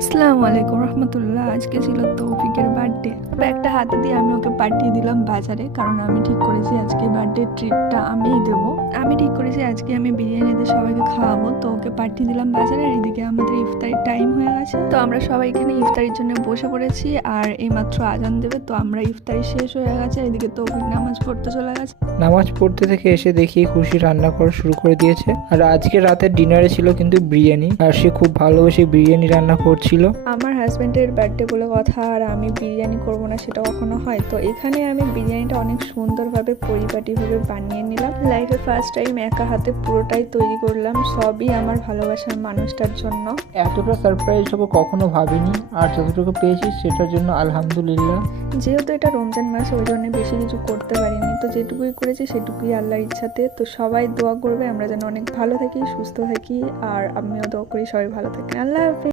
আসসালামু আলাইকুম রহমতুল্লাহ। আজকে ছিল তৌফিকের বার্থডে। ব্যাগটা হাতে দিয়ে আমি ওকে পাঠিয়ে দিলাম বাজারে, কারণ আমি ঠিক করেছি আজকে বার্থডে ট্রিটটা আমিই দেবো। আমি ঠিক করেছি আজকে আমি বিরিয়ানি দিয়ে সবাইকে খাওয়াবো, তো ওকে পাঠিয়ে দিলাম বাজারে। আর এদিকে আমাদের ইফতারির টাইম হয়ে গেছে, তো আমরা সবাই এখানে ইফতারির জন্য বসে পড়েছি। আর এইমাত্র আজান দেবে, তো আমরা ইফতারি শেষ হয়ে গেছে। এদিকে তৌফিক নামাজ পড়তে চলে গেছে। নামাজ পড়তে থেকে এসে দেখি খুশি রান্না করা শুরু করে দিয়েছে। আর আজকে রাতের ডিনারে ছিল কিন্তু বিরিয়ানি, আর সে খুব ভালোবেসে বিরিয়ানি রান্না করছিল। আমার হাজব্যান্ডের বার্থডে বলে কথা, আর আমি বিরিয়ানি করবো না সেটা কখনো হয়? তো এখানে আমি বিরিয়ানিটা অনেক সুন্দরভাবে পরিপাটিভাবে বানিয়ে নিলাম। লাইফে ফার্স্ট টাইম একা হাতে পুরোটাই তৈরি করলাম, সবই আমার ভালোবাসার মানুষটার জন্য। এতটা সারপ্রাইজ হবো কখনো ভাবিনি, আর যতটুকু পেয়েছি সেটার জন্য আলহামদুলিল্লাহ। যেহেতু এটা রমজান মাস, ওই জন্য বেশি কিছু করতে পারিনি, তো যেটুকুই করেছি সেটুকুই আল্লাহর ইচ্ছাতে। তো সবাই দোয়া করবে আমরা যেন অনেক ভালো থাকি, সুস্থ থাকি, আর আমিও দোয়া করি সবাই ভালো থাকেন। আল্লাহ হাফেজ।